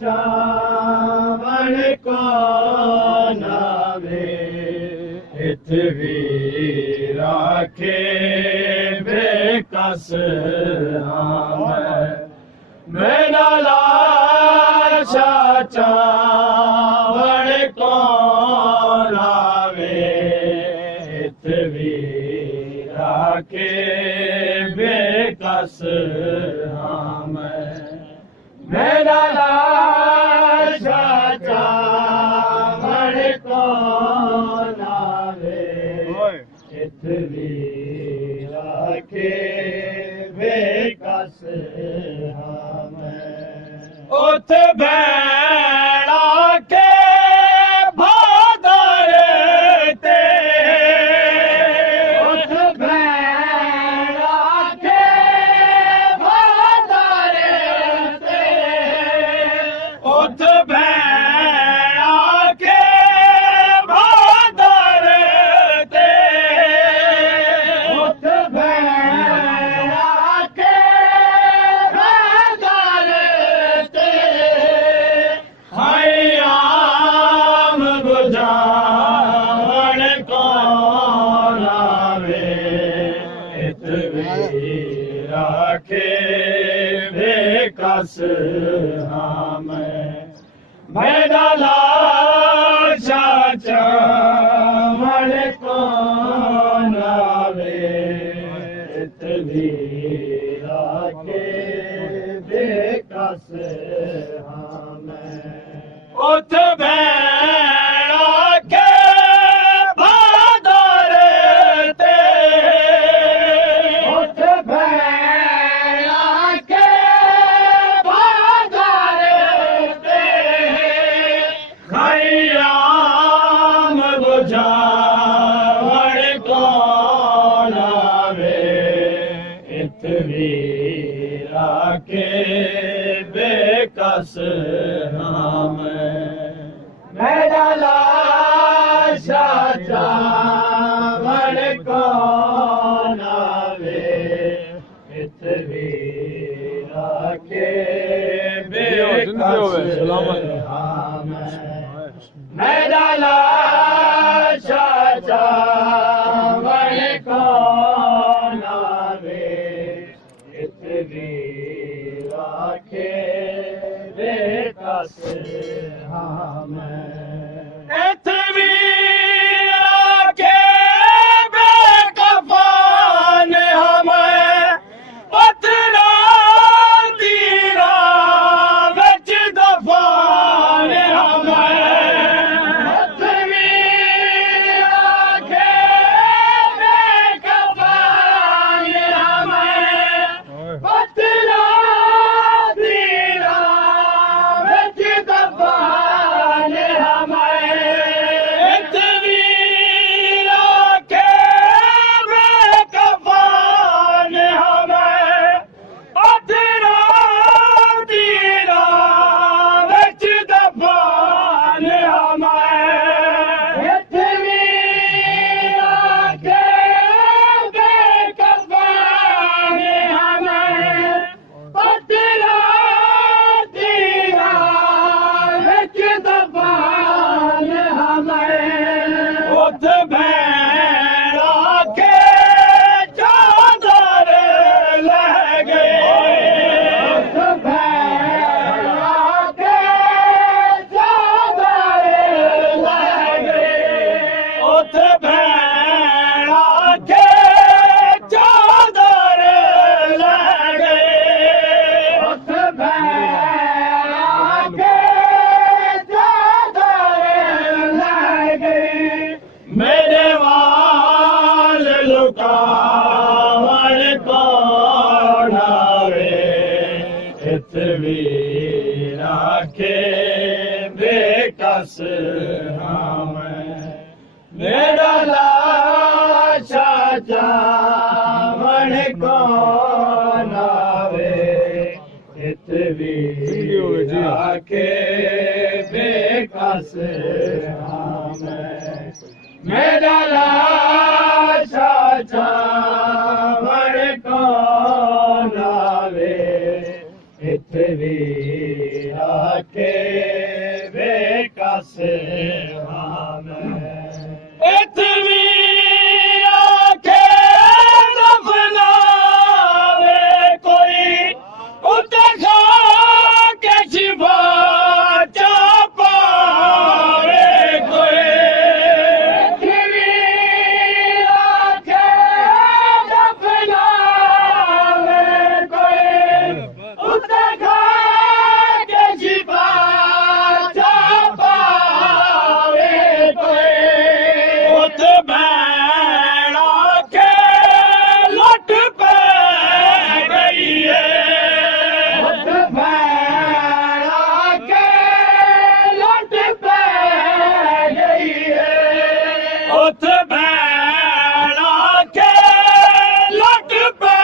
चावण को नावे इतवी राखे बेकस मेरा लाशा चावण को नावे इतवी राखे बेकस मेरा लाशा चावण को नावे इतवी राखे बेकस उठ बैड़ा के भादर ते उठ बैड़ा के भादर ते उठ बैड़ा के भादर ते उठ बैड़ा के भादर ते हाय आम बुझावण को नावे इतवी राखे बेकस मेरा लाशा चावण को नावे इतवी राखे बेकस उठ बैड़ा के भादर ते उठ बैड़ा के भादर ते खयाम बुझावण को नावे इतवी राखे बेकस मेरा लाशा चावण को नावे इतवी राखे बेकस मेरा लाशा चावण को नावे इतवी राखे बेकस इतवी राखे बेकफान हमें पत्रा दीरा बिच दफान हमें इतवी राखे बेकफान हमें पत्रा दीरा बिच दफान बेकस मेरा लाशा चावण को नावे इतवी राखे बेकस मेरा लाशा चावण को नावे इतवी के बेकस हमें इतनी आके दफनावे कोई उते खा के शिफा चा पावे कोई इतनी आके दफनावे कोई उते खा के शिफा चा पावे कोई उत बैणा के लुट पे गई है उत बैणा के लुट पे गई है उत बैणा के लुट पे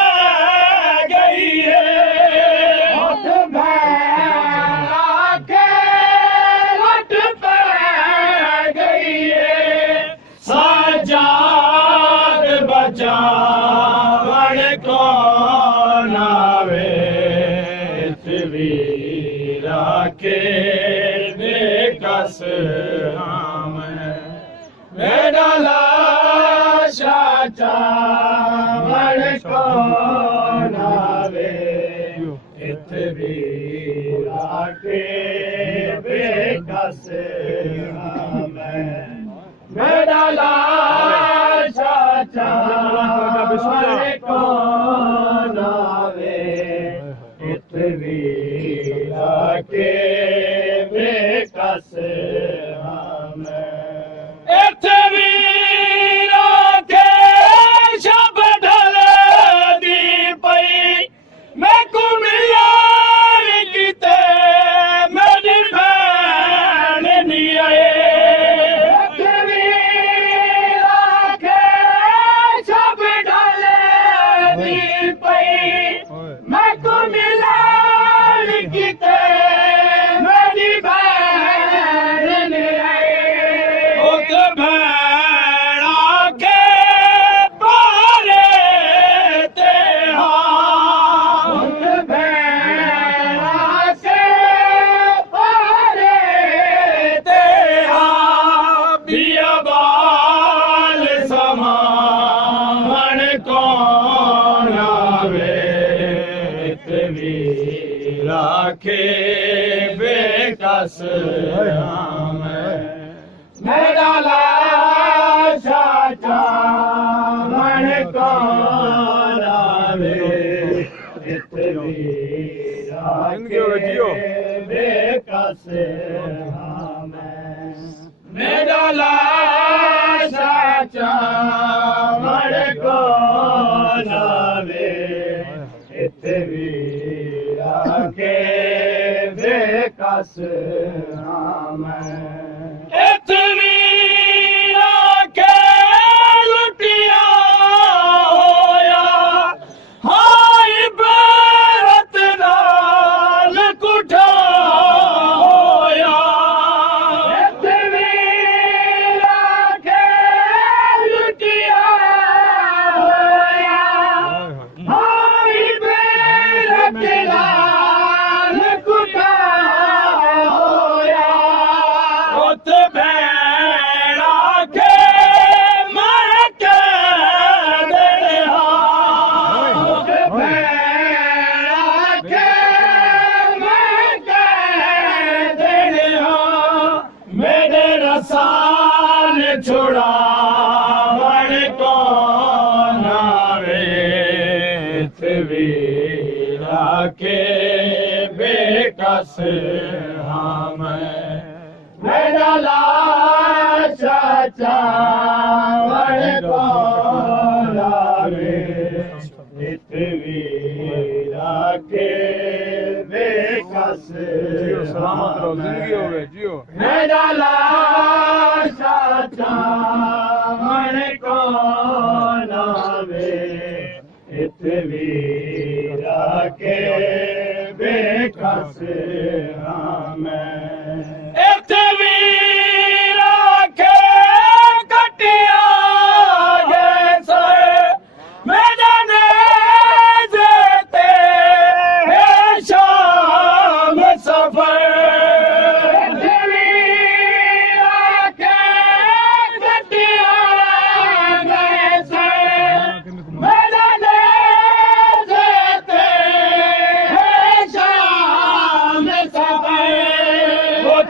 गई है उत बैणा के लुट पे गई है साजाद बचावन कौन आवे वीरा के बेकस हमें मेरा लाशा चावन कौन आवे वीरा के बेकस हमें मेरा लाशा चावन कौन आवे वीरा के बेकस हमें वीरा के शब ढल दी पई मैं को मिला किते मेरी भैन नहीं आए वीरा के शब ढल दी पई मैं को मिला किते मेरी भैन नहीं आए उत भैणा के पारे ते हाँ उत भैणा के पारे ते हाँ बियाबाल समान कौन आवे वीरा के बेकस हमें मेरा लाशा चावन कौन आवे वीरा के बेकस हमें मेरा लाशा चावन कौन आवे वीरा के बेकस हमें वीरा के लुटिया होया हाय बरत नाल कुठा होया वीरा के लुटिया होया हाय बरत नाल कुठा होया उत भैणा के मैं कह देना उत भैणा के मैं कह देना मेरे रसान छुड़ावन कौन आवे वीरा के बेकस हमें मेरा लाशा चावन कौन आवे वीरा के बेकस सलामत रहो, जिंदगी हो गई जियो। मेरा लाशा चावन कौन आवे वीरा के बेकस हमें वीरा के कटिया जैसे मेरा नेज़ ते है शाम सफर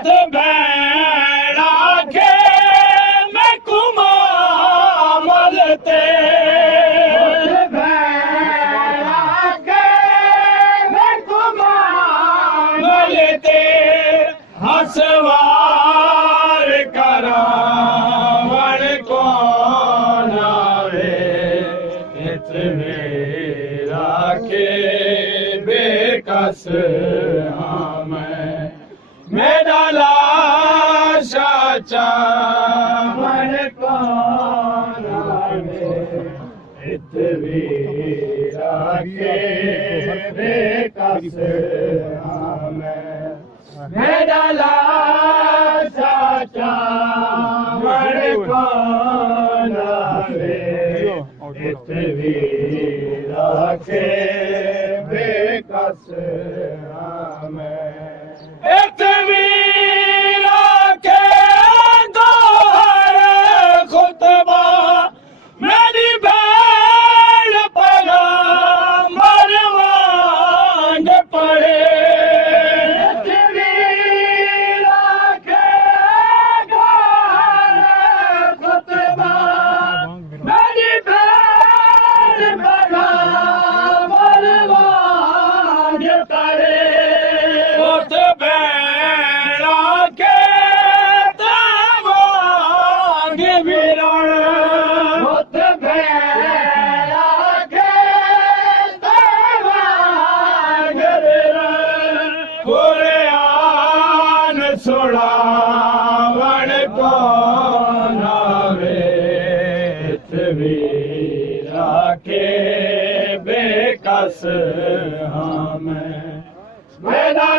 ਉੱਥੇ ਬੈਣਾ ਕੇ ਮੈਂ ਕੁਮਾਵਲ ਤੇ ਉੱਥੇ ਬੈਣਾ ਕੇ ਮੈਂ ਕੁਮਾਵਲ ਤੇ ਹਸਵਾਰ ਕਰਾਵਣ ਕੌਣ ਆਵੇ ਇੱਥੇ ਮੇਰਾ ਕੇ ਬੇਕਸ ਹਾਂ ਮੇਰਾ ਲਾਸ਼ਾ ਚਾਵਣ ਕੌਣ ਆਵੇ ਇੱਥੇ ਵੀਰਾ ਕੇ ਬੇਕਸ ਹਾਂ ਮੇਰਾ ਲਾਸ਼ਾ ਚਾਵਣ ਕੌਣ ਆਵੇ ਇੱਥੇ ਵੀਰਾ ਕੇ ਬੇਕਸ ਹਾਂ ਇੱਥੇ ਵੀਰਾ ਕੇ ਦੋਹਰ ਖੁਤਬਾ ਮੇਰੀ ਭੈਣ ਪੈਗੰਬਰ ਵਾਂਗ ਪੜ੍ਹੇ ਇੱਥੇ ਵੀਰਾ ਕੇ ਦੋਹਰ ਖੁਤਬਾ ਮੇਰੀ ਭੈਣ ਪੈਗੰਬਰ ਵਾਂਗ ਪੜ੍ਹੇ ਉੱਥੇ ਬੈਣਾ ਕੇ ਦੇਵਾਂਗੇ ਵੀਰਣ ਉੱਥੇ ਬੈਣਾ ਕੇ ਦੇਵਾਂਗੇ ਵੀਰਣ ਕੁਰਾਨ ਸੁਣਾਵਣ ਕੌਣ ਆਵੇ ਇੱਥੇ ਵੀਰਾ ਕੇ ਬੇਕਸ ਹਾਂ ਮੇਰਾ